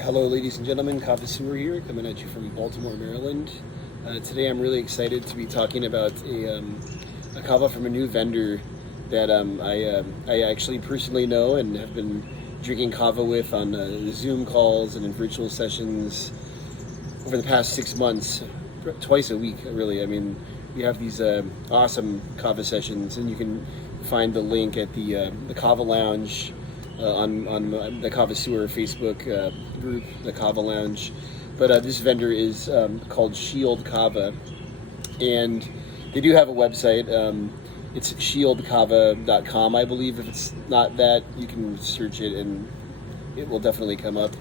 Hello, ladies and gentlemen. Kava here, coming at you from Baltimore, Maryland. Today, I'm really excited to be talking about a kava from a new vendor that I actually personally know and have been drinking kava with on Zoom calls and in virtual sessions over the past 6 months, twice a week. Really, I mean, we have these awesome kava sessions, and you can find the link at the Kava Lounge. On the Kava Facebook group, the Kava Lounge. But this vendor is called Shield Kava, and they do have a website. It's shieldkava.com, I believe. If it's not that, you can search it and it will definitely come up.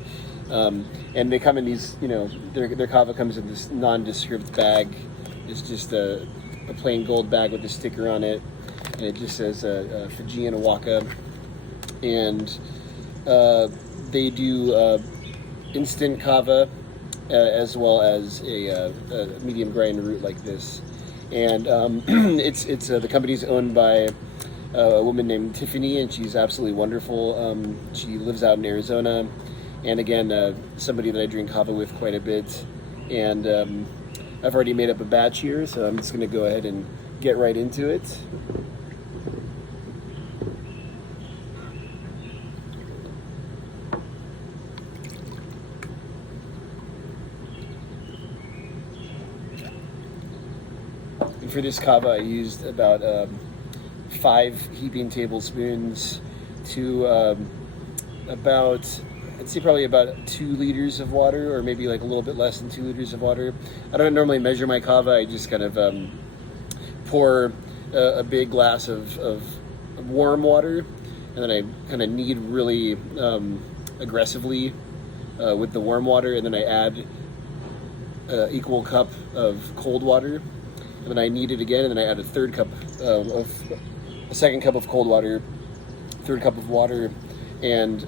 And they come in these, their kava comes in this nondescript bag. It's just a plain gold bag with a sticker on it, and it just says Fijian Waka. And they do instant kava as well as a medium grind root like this. And it's the company's owned by a woman named Tiffany, and she's absolutely wonderful. She lives out in Arizona, and again, somebody that I drink kava with quite a bit. And I've already made up a batch here, so I'm just going to go ahead and get right into it. And for this kava, I used about 5 heaping tablespoons to I'd say probably about 2 liters of water, or maybe like a little bit less than 2 liters of water. I don't normally measure my kava. I just kind of pour a big glass of warm water, and then I kind of knead really aggressively with the warm water, and then I add equal cup of cold water. And then I knead it again, and then I add a second cup of cold water, third cup of water, and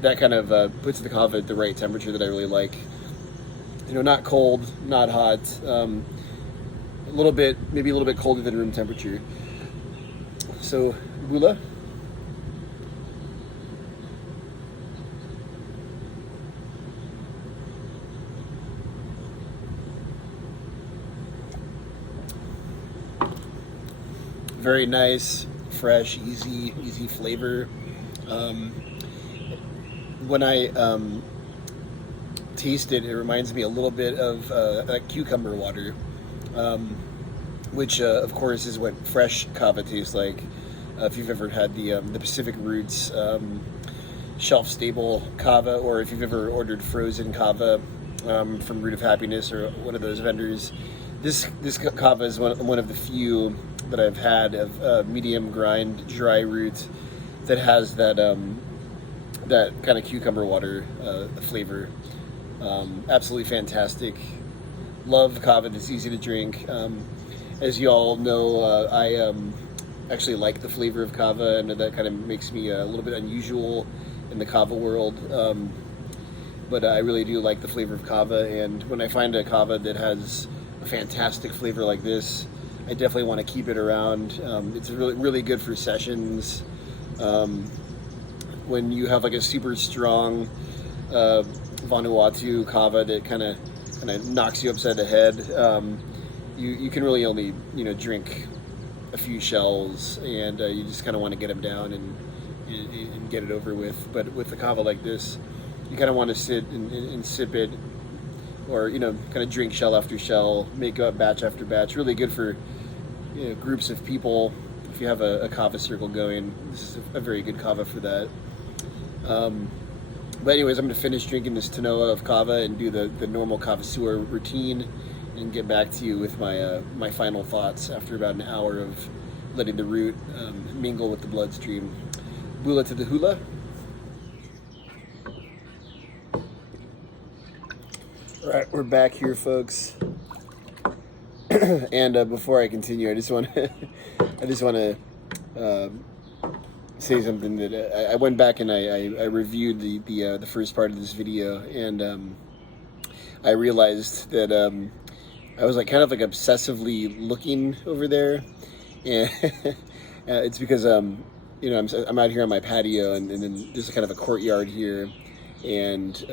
that kind of puts the kava at the right temperature that I really like. Not cold, not hot, maybe a little bit colder than room temperature. So, bula. Very nice, fresh, easy flavor. When I taste it, it reminds me a little bit of cucumber water, which of course is what fresh kava tastes like. If you've ever had the Pacific Roots shelf-stable kava, or if you've ever ordered frozen kava from Root of Happiness or one of those vendors, this kava is one of the few that I've had of medium grind dry root that has that kind of cucumber water flavor. Absolutely fantastic. Love kava that's easy to drink. As you all know, I actually like the flavor of kava, and that kind of makes me a little bit unusual in the kava world. But I really do like the flavor of kava, and when I find a kava that has a fantastic flavor like this, I definitely want to keep it around. It's really good for sessions. When you have like a super strong Vanuatu kava that kind of knocks you upside the head, you can really only drink a few shells, and you just kind of want to get them down and get it over with. But with a kava like this, you kind of want to sit and sip it, or kind of drink shell after shell, make up batch after batch. Really good for groups of people. If you have a kava circle going, this is a very good kava for that. But anyways, I'm going to finish drinking this Tanoa of kava and do the normal kava routine, and get back to you with my final thoughts after about an hour of letting the root mingle with the bloodstream. Bula to the hula. All right, we're back here, folks. And before I continue, I just want to say something that I went back and I reviewed the first part of this video, and I realized that I was kind of obsessively looking over there, and it's because I'm out here on my patio, and then there's kind of a courtyard here, and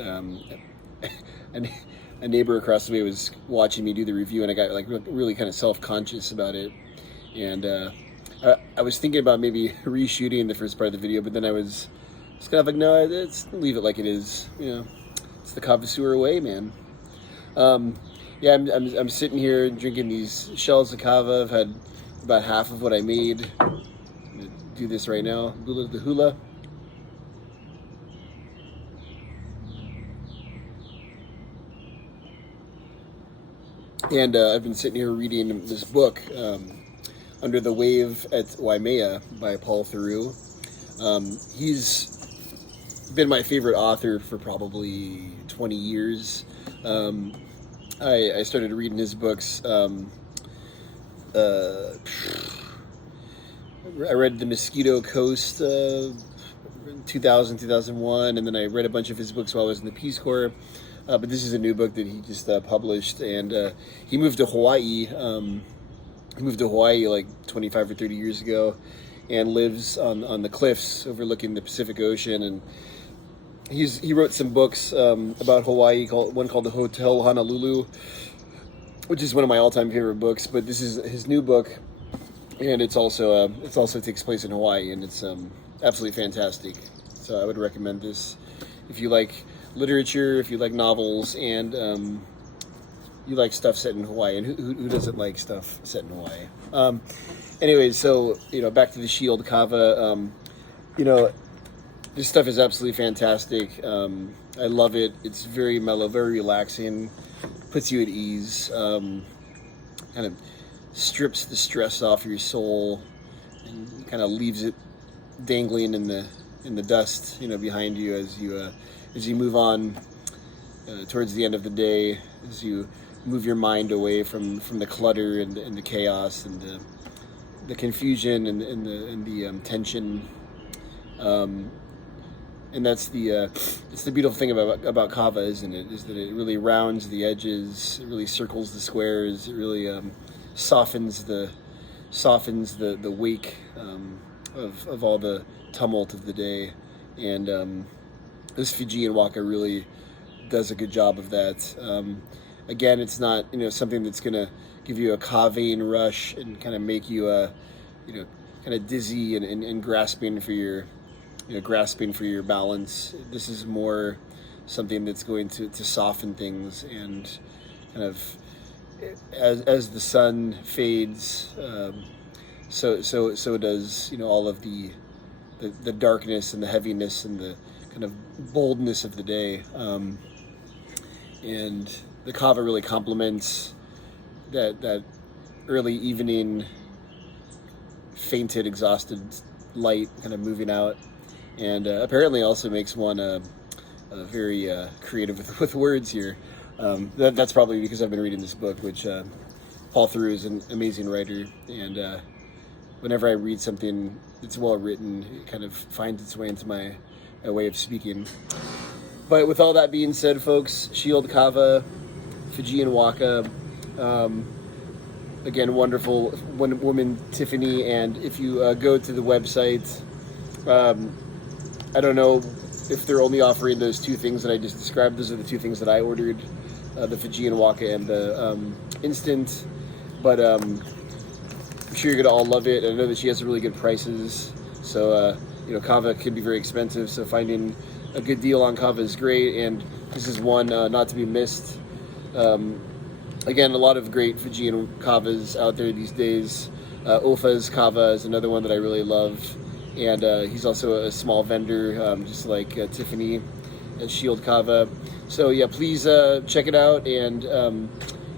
a neighbor across the way was watching me do the review, and I got like really kind of self-conscious about it. And I was thinking about maybe reshooting the first part of the video, but then I was just kind of like, no, let's leave it like it is. It's the Kava way, man. Yeah, I'm sitting here drinking these shells of Kava. I've had about half of what I made. I'm gonna do this right now. The hula. And I've been sitting here reading this book, Under the Wave at Waimea by Paul Theroux. He's been my favorite author for probably 20 years. I started reading his books. I read The Mosquito Coast in 2000, 2001, and then I read a bunch of his books while I was in the Peace Corps. But this is a new book that he just published, and he moved to Hawaii. He moved to Hawaii like 25 or 30 years ago, and lives on the cliffs overlooking the Pacific Ocean. And he wrote some books about Hawaii, one called The Hotel Honolulu, which is one of my all-time favorite books. But this is his new book, and it also takes place in Hawaii, and it's absolutely fantastic. So I would recommend this if you like literature, if you like novels, and you like stuff set in Hawaii. And who doesn't like stuff set in Hawaii? Anyways, so back to the Shield Kava. This stuff is absolutely fantastic. I love it. It's very mellow, very relaxing, puts you at ease, kind of strips the stress off your soul, and kind of leaves it dangling in the dust, behind you as you move on towards the end of the day, as you move your mind away from the clutter and the chaos and the confusion and the tension. And that's it's the beautiful thing about Kava, isn't it? Is that it really rounds the edges, it really circles the squares, it really softens the wake of all the tumult of the day. And this Fijian Waka really does a good job of that. Again, it's not something that's gonna give you a caveing rush and kind of make you kind of dizzy and grasping for your balance. This is more something that's going to soften things, and kind of as the sun fades, so does all of the darkness and the heaviness and the kind of boldness of the day. And the Kava really complements that early evening fainted, exhausted light kind of moving out, and apparently also makes one very creative with words here. That's probably because I've been reading this book, which Paul Theroux is an amazing writer, and whenever I read something that's well written, it kind of finds its way into my way of speaking. But with all that being said, folks, Shield Kava, Fijian Waka, again, wonderful woman Tiffany. And if you go to the website, I don't know if they're only offering those two things that I just described. Those are the two things that I ordered, the Fijian Waka and the instant. But I'm sure you're gonna all love it. I know that she has really good prices, so Kava can be very expensive. So finding a good deal on Kava is great, and this is one not to be missed. Again, a lot of great Fijian Kavas out there these days. Ofa's Kava is another one that I really love, and he's also a small vendor, just like Tiffany at Shield Kava. So yeah, please check it out, and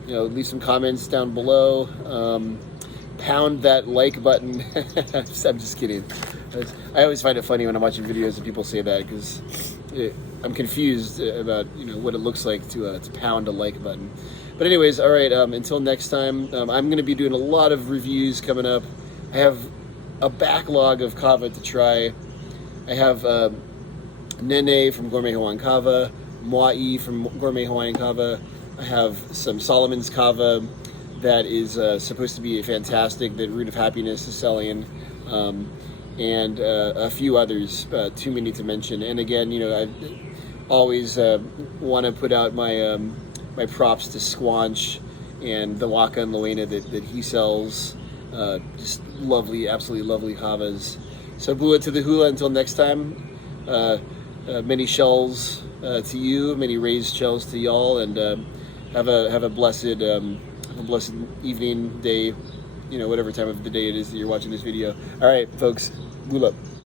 leave some comments down below. Pound that like button. I'm just kidding. I always find it funny when I'm watching videos and people say that, because I'm confused about what it looks like to pound a like button. But anyways, all right. Until next time, I'm going to be doing a lot of reviews coming up. I have a backlog of Kava to try. I have Nene from Gourmet Hawaiian Kava, Moai from Gourmet Hawaiian Kava. I have some Solomon's Kava that is supposed to be fantastic, that Root of Happiness is selling, and a few others, too many to mention. And again, always want to put out my my props to Squanch and the Waka and Luena that he sells. Just lovely, absolutely lovely Kavas. So bua to the hula until next time. Many shells to you, many raised shells to y'all, and have a blessed evening, day, you know, whatever time of the day it is that you're watching this video. All right, folks, bula.